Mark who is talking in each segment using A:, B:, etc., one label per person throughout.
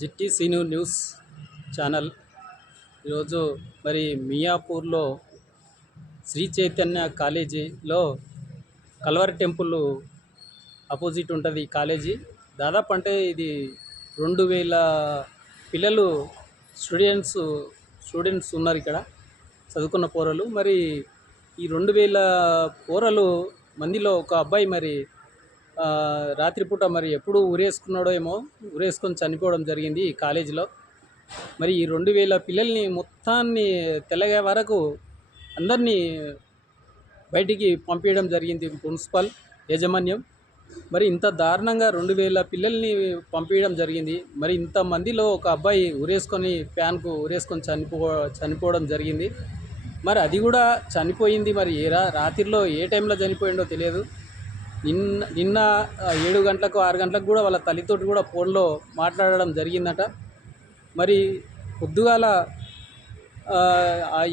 A: జిట్టి scene news channel. ఈరోజు మరి మియాపూర్లో శ్రీ చైతన్య కాలేజీలో కల్వర్ టెంపుల్ అపోజిట్ ఉంటుంది ఈ కాలేజీ. దాదాపు అంటే ఇది రెండు వేల పిల్లలు స్టూడెంట్స్ స్టూడెంట్స్ ఉన్నారు ఇక్కడ చదువుకున్న పోరలు. మరి ఈ రెండు వేల పోరలు మందిలో ఒక అబ్బాయి మరి రాత్రిపూట మరి ఎప్పుడు ఉరేసుకున్నాడో ఏమో ఉరేసుకొని చనిపోవడం జరిగింది ఈ కాలేజీలో. మరి ఈ రెండు వేల పిల్లల్ని మొత్తాన్ని తెలగే వరకు అందరినీ బయటికి పంపించడం జరిగింది ప్రిన్సిపల్ యాజమాన్యం. మరి ఇంత దారుణంగా రెండు వేల పిల్లల్ని పంపించడం జరిగింది. మరి ఇంతమందిలో ఒక అబ్బాయి ఉరేసుకొని ఫ్యాన్కు ఉరేసుకొని చనిపో చనిపోవడం జరిగింది. మరి అది కూడా చనిపోయింది మరి ఏ రాత్రిలో ఏ టైంలో చనిపోయిందో తెలియదు. నిన్న నిన్న ఏడు గంటలకు ఆరు గంటలకు కూడా వాళ్ళ తల్లితోటి కూడా ఫోన్లో మాట్లాడడం జరిగిందట. మరి పొద్దుగాల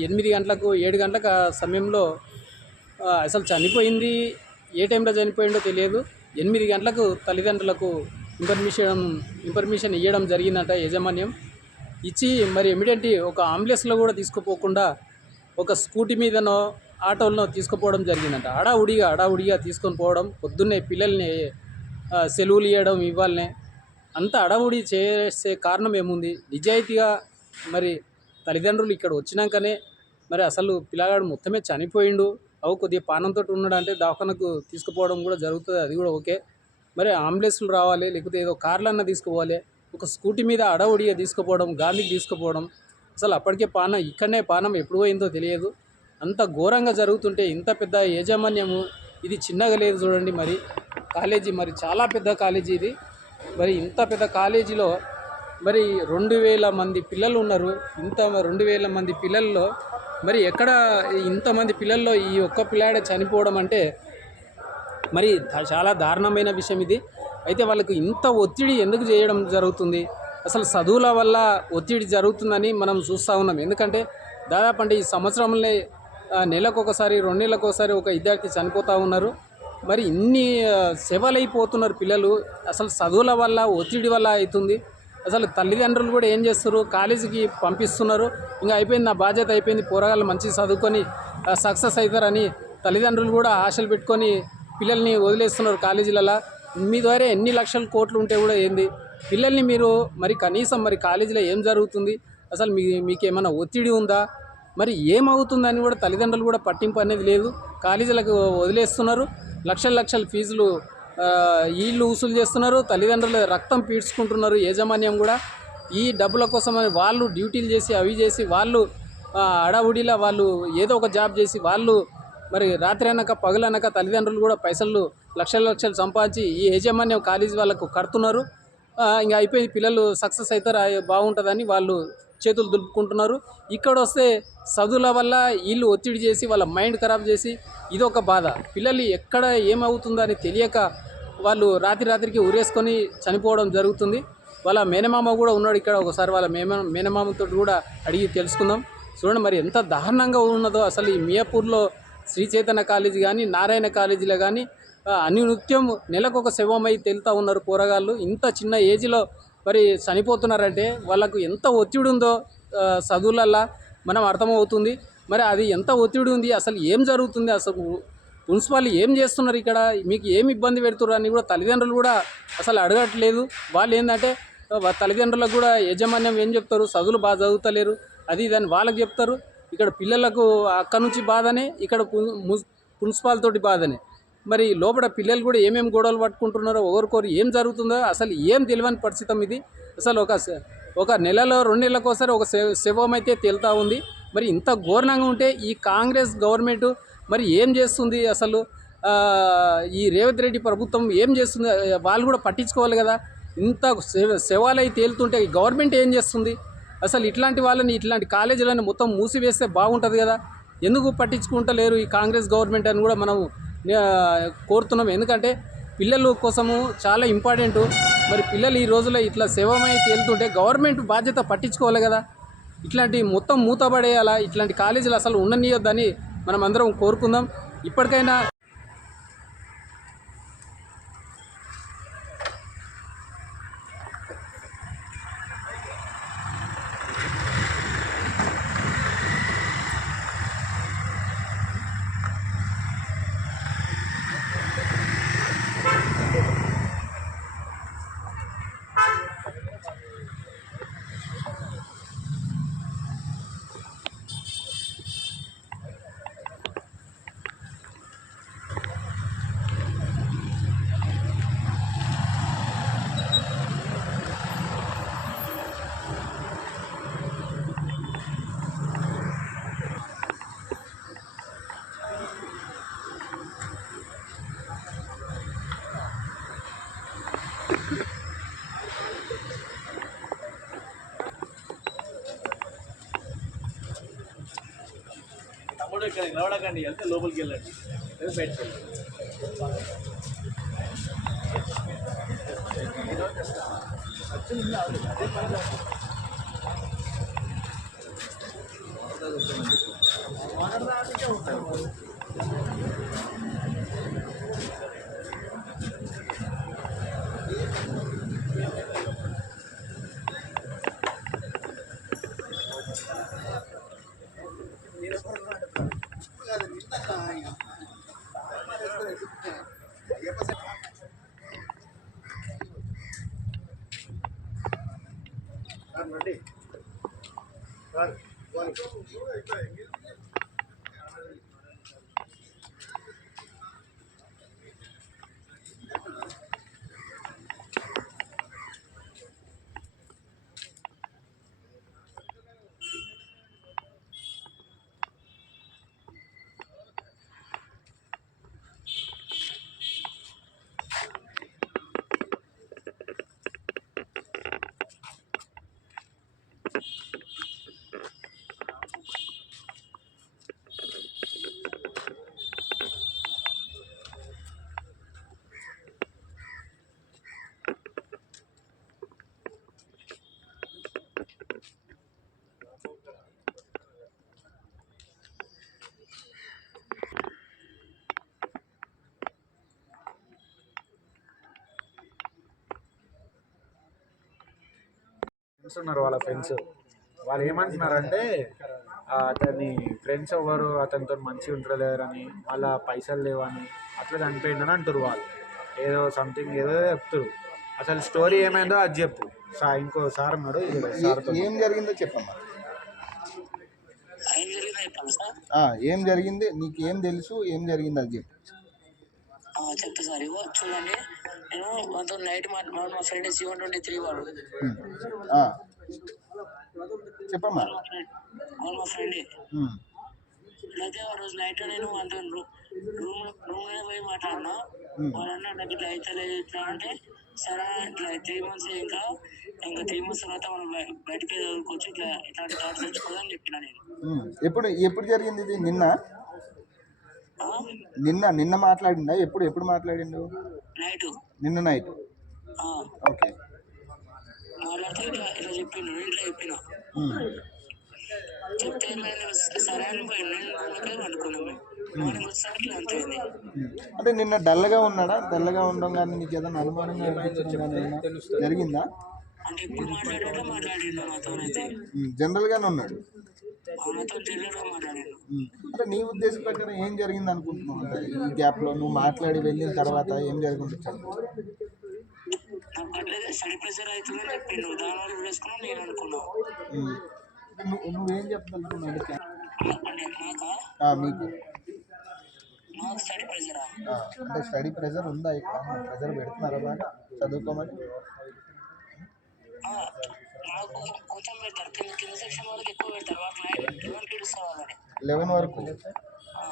A: ఎనిమిది గంటలకు ఏడు గంటలకు ఆ సమయంలో అసలు చనిపోయింది ఏ టైంలో చనిపోయిందో తెలియదు. ఎనిమిది గంటలకు తల్లిదండ్రులకు ఇన్ఫర్మేషన్ ఇన్ఫర్మేషన్ ఇవ్వడం జరిగిందట యాజమాన్యం. ఇచ్చి మరి ఇమీడియట్ ఒక అంబులెన్స్లో కూడా తీసుకుపోకుండా ఒక స్కూటీ మీదనో ఆటోల్లో తీసుకుపోవడం జరిగిందంట. అడావుడిగా అడావుడిగా తీసుకొని పోవడం పొద్దున్నే పిల్లల్ని సెలవులు ఇవ్వడం ఇవ్వాలనే అంత అడవుడి చేసే కారణం ఏముంది? నిజాయితీగా మరి తల్లిదండ్రులు ఇక్కడ వచ్చినాకనే మరి అసలు పిల్లగాడు మొత్తమే చనిపోయిండు. అవు కొద్దిగా పానంతో ఉన్నాడు అంటే దవాఖానకు తీసుకుపోవడం కూడా జరుగుతుంది అది కూడా ఓకే. మరి అంబులెన్స్లు రావాలి లేకపోతే ఏదో కార్లన్నా తీసుకుపోవాలి ఒక స్కూటీ మీద అడవుడిగా తీసుకుపోవడం గాంధీకి తీసుకుపోవడం అసలు అప్పటికే పానం ఇక్కడనే పానం ఎప్పుడు పోయిందో తెలియదు. అంత ఘోరంగా జరుగుతుంటే ఇంత పెద్ద యాజమాన్యము? ఇది చిన్నగా లేదు చూడండి మరి. కాలేజీ మరి చాలా పెద్ద కాలేజీ ఇది. మరి ఇంత పెద్ద కాలేజీలో మరి రెండు వేల మంది పిల్లలు ఉన్నారు. ఇంత రెండు వేల మంది పిల్లల్లో మరి ఎక్కడ ఇంతమంది పిల్లల్లో ఈ ఒక్క పిల్లాడే చనిపోవడం అంటే మరి చాలా దారుణమైన విషయం ఇది. అయితే వాళ్ళకు ఇంత ఒత్తిడి ఎందుకు చేయడం జరుగుతుంది? అసలు చదువుల వల్ల ఒత్తిడి జరుగుతుందని మనం చూస్తూ ఉన్నాం. ఎందుకంటే దాదాపు అంటే ఈ సంవత్సరంలో నెలకు ఒకసారి రెండు నెలలకు ఒకసారి ఒక విద్యార్థి చనిపోతూ ఉన్నారు. మరి ఇన్ని సేవలైపోతున్నారు పిల్లలు. అసలు చదువుల వల్ల ఒత్తిడి వల్ల అవుతుంది అసలు తల్లిదండ్రులు కూడా ఏం చేస్తారు కాలేజీకి పంపిస్తున్నారు. ఇంకా అయిపోయింది నా బాధ్యత అయిపోయింది. పోరగాళ్ళు మంచిగా చదువుకొని సక్సెస్ అవుతారని తల్లిదండ్రులు కూడా ఆశలు పెట్టుకొని పిల్లల్ని వదిలేస్తున్నారు కాలేజీలలో. మీ ద్వారా ఎన్ని లక్షల కోట్లు ఉంటే కూడా ఏంది? పిల్లల్ని మీరు మరి కనీసం మరి కాలేజీలో ఏం జరుగుతుంది? అసలు మీ మీకు ఏమైనా ఒత్తిడి ఉందా? మరి ఏమవుతుందని కూడా తల్లిదండ్రులు కూడా పట్టింపు అనేది లేదు. కాలేజీలకు వదిలేస్తున్నారు. లక్షల లక్షల ఫీజులు ఈళ్ళు వీళ్ళు వసూలు చేస్తున్నారు. తల్లిదండ్రులు రక్తం పీడ్చుకుంటున్నారు యాజమాన్యం కూడా. ఈ డబ్బుల కోసం అని వాళ్ళు డ్యూటీలు చేసి అవి చేసి వాళ్ళు ఆ, అడావుడిలా వాళ్ళు ఏదో ఒక జాబ్ చేసి వాళ్ళు మరి రాత్రి అనక పగలనక తల్లిదండ్రులు కూడా పైసలు లక్షల లక్షలు సంపాదించి ఈ యాజమాన్యం కాలేజీ వాళ్ళకు కడుతున్నారు. ఇంకా అయిపోయి పిల్లలు సక్సెస్ అవుతారు? బాగుంటుందని వాళ్ళు చేతులు దులుపుకుంటున్నారు. ఇక్కడ వస్తే చదువుల వల్ల వీళ్ళు ఒత్తిడి చేసి వాళ్ళ మైండ్ ఖరాబ్ చేసి ఇదొక బాధ. పిల్లలు ఎక్కడ ఏమవుతుందని తెలియక వాళ్ళు రాత్రి రాత్రికి ఉరేసుకొని చనిపోవడం జరుగుతుంది. వాళ్ళ మేనమామ కూడా ఉన్నాడు ఇక్కడ. ఒకసారి వాళ్ళ మేమ మేనమామతో కూడా అడిగి తెలుసుకుందాం. చూడండి మరి ఎంత దారుణంగా ఉన్నదో అసలు ఈ మియాపూర్లో శ్రీ చైతన్య కాలేజీ కానీ నారాయణ కాలేజీలో కానీ అనునిత్యం నెలకు ఒక శవమై తెలుతూ ఉన్నారు పోరగాళ్ళు. ఇంత చిన్న ఏజ్లో మరి చనిపోతున్నారంటే వాళ్ళకు ఎంత ఒత్తిడి ఉందో చదువులల్లా మనం అర్థమవుతుంది. మరి అది ఎంత ఒత్తిడి ఉంది అసలు ఏం జరుగుతుంది అసలు ప్రిన్సిపాల్ ఏం చేస్తున్నారు ఇక్కడ మీకు ఏమి ఇబ్బంది పెడుతున్నారు అని కూడా తల్లిదండ్రులు కూడా అసలు అడగట్లేదు. వాళ్ళు ఏంటంటే తల్లిదండ్రులకు కూడా యాజమాన్యం ఏం చెప్తారు చదువులు బాగా చదువుతలేరు అది దాన్ని వాళ్ళకి చెప్తారు. ఇక్కడ పిల్లలకు అక్కడ నుంచి బాధనే ఇక్కడ మున్సిపాల్ తోటి బాధనే. మరి లోపల పిల్లలు కూడా ఏమేమి గొడవలు పట్టుకుంటున్నారో ఒకరికొరు ఏం జరుగుతుందో అసలు ఏం తెలియని పరిస్థితి ఇది. అసలు ఒక స- ఒక నెలలో రెండు నెలలకోసారి ఒక శవం అయితే తేలుతూ ఉంది. మరి ఇంత ఘోరంగా ఉంటే ఈ కాంగ్రెస్ గవర్నమెంట్ మరి ఏం చేస్తుంది అసలు? ఈ రేవంత్ రెడ్డి ప్రభుత్వం ఏం చేస్తుంది? వాళ్ళు కూడా పట్టించుకోవాలి కదా. ఇంత శవ- శవాలై తేలుతుంటే గవర్నమెంట్ ఏం చేస్తుంది? అసలు ఇట్లాంటి వాళ్ళని ఇట్లాంటి కాలేజీలను మొత్తం మూసివేస్తే బాగుంటుంది కదా. ఎందుకు పట్టించుకుంటలేరు ఈ కాంగ్రెస్ గవర్నమెంట్ అని కూడా మనం కోరుతున్నాం. ఎందుకంటే పిల్లల కోసము చాలా ఇంపార్టెంట్. మరి పిల్లలు ఈ రోజుల్లో ఇట్లా సేవమై తేలుతుంటే గవర్నమెంట్ బాధ్యత పట్టించుకోవాలి కదా. ఇట్లాంటి మొత్తం మూతపడేయాలా ఇట్లాంటి కాలేజీలు అసలు ఉండనియొద్దని మనం అందరం కోరుకుందాం. ఇప్పటికైనా
B: ఇక్కడ నిలబడకండి వెళ్తే లోపలికి వెళ్ళండి లేదా బయటకు వెళ్ళండి రండి
C: ఫ్రెండ్స్ ఉన్నారు వాళ్ళ ఫ్రెండ్స్ వాళ్ళు ఏమంటున్నారంటే ఆ, అతని ఫ్రెండ్స్ ఎవరు? అతనితో మంచిగా ఉంటలేరని మళ్ళా పైసలు లేవని అట్లా చనిపోయిండని అంటారు వాళ్ళు. ఏదో సంథింగ్ ఏదో చెప్తారు అసలు స్టోరీ ఏమైందో అది చెప్పు. సా ఇంకో సార్ ఉన్నాడు సార్తో
D: ఏం జరిగిందో చెప్పమ్మా.
E: ఏం జరిగిందో చెప్పాలి సార్?
D: ఆ, ఏం జరిగింది? నీకు ఏం తెలుసు? ఏం జరిగింది అది చెప్పు.
E: చెప్తా సార్ ఇగో చూడండి. నేను మాతో నైట్ మా మా- ఫ్రెండ్ సెవెన్ ట్వంటీ త్రీ వాడు.
D: చెప్పమ్మా.
E: వాడు మా ఫ్రెండే. అయితే ఆ రోజు నైట్ నేను అంత రూమ్ రూమ్ పోయి మాట్లాడినా. వాడు అన్నా నాకు ఇట్లా అయితే లేదు ఇట్లా అంటే సరే ఇట్లా త్రీ మంత్స్ ఇంకా ఇంకా త్రీ మంత్స్ తర్వాత మనం బయ- బయటికి చదువుకోవచ్చు ఇట్లా ఇట్లాంటి థాట్స్ తెచ్చుకోదని చెప్పిన నేను.
D: ఎప్పుడు ఎప్పుడు జరిగింది ఇది? నిన్న? నిన్న నిన్న మాట్లాడిండా? ఎప్పుడు ఎప్పుడు మాట్లాడిండు?
E: నైట్.
D: నిన్న నైట్. ఓకే.
E: మాట్లాడితే ఇట్లా ఇట్లా చెప్పిండు ఇట్లా చెప్పిన. చెప్తే సరే అని.
D: అంటే నిన్న డల్గా ఉన్నాడా? డల్గా ఉండడం కానీ నీకు ఏదైనా అనుమానంగా జరిగిందా? ఉమ్. జనరల్గానే ఉన్నాడు. అంటే నీ ఉద్దేశం ప్రకారం ఏం జరిగింది అనుకుంటున్నావు? ఈ గ్యాప్లో నువ్వు మాట్లాడి వెళ్ళిన తర్వాత ఏం జరుగుతుంది నువ్వు అంటే
E: మాకా.
D: అంటే స్టడీ ప్రెషర్ ఉందా ఇక్కడ? ప్రెషర్ పెడుతున్నారా బాగా? చదువుకోమని?
E: కొంచెం పెడతారు కింద కింద సెక్షన్ వాళ్ళకి ఎక్కువ పెడతారు వాళ్ళకి లైట్ లెవెన్ కిడ్స్ వాళ్ళని
D: లెవెన్ వరకు
E: ఆ.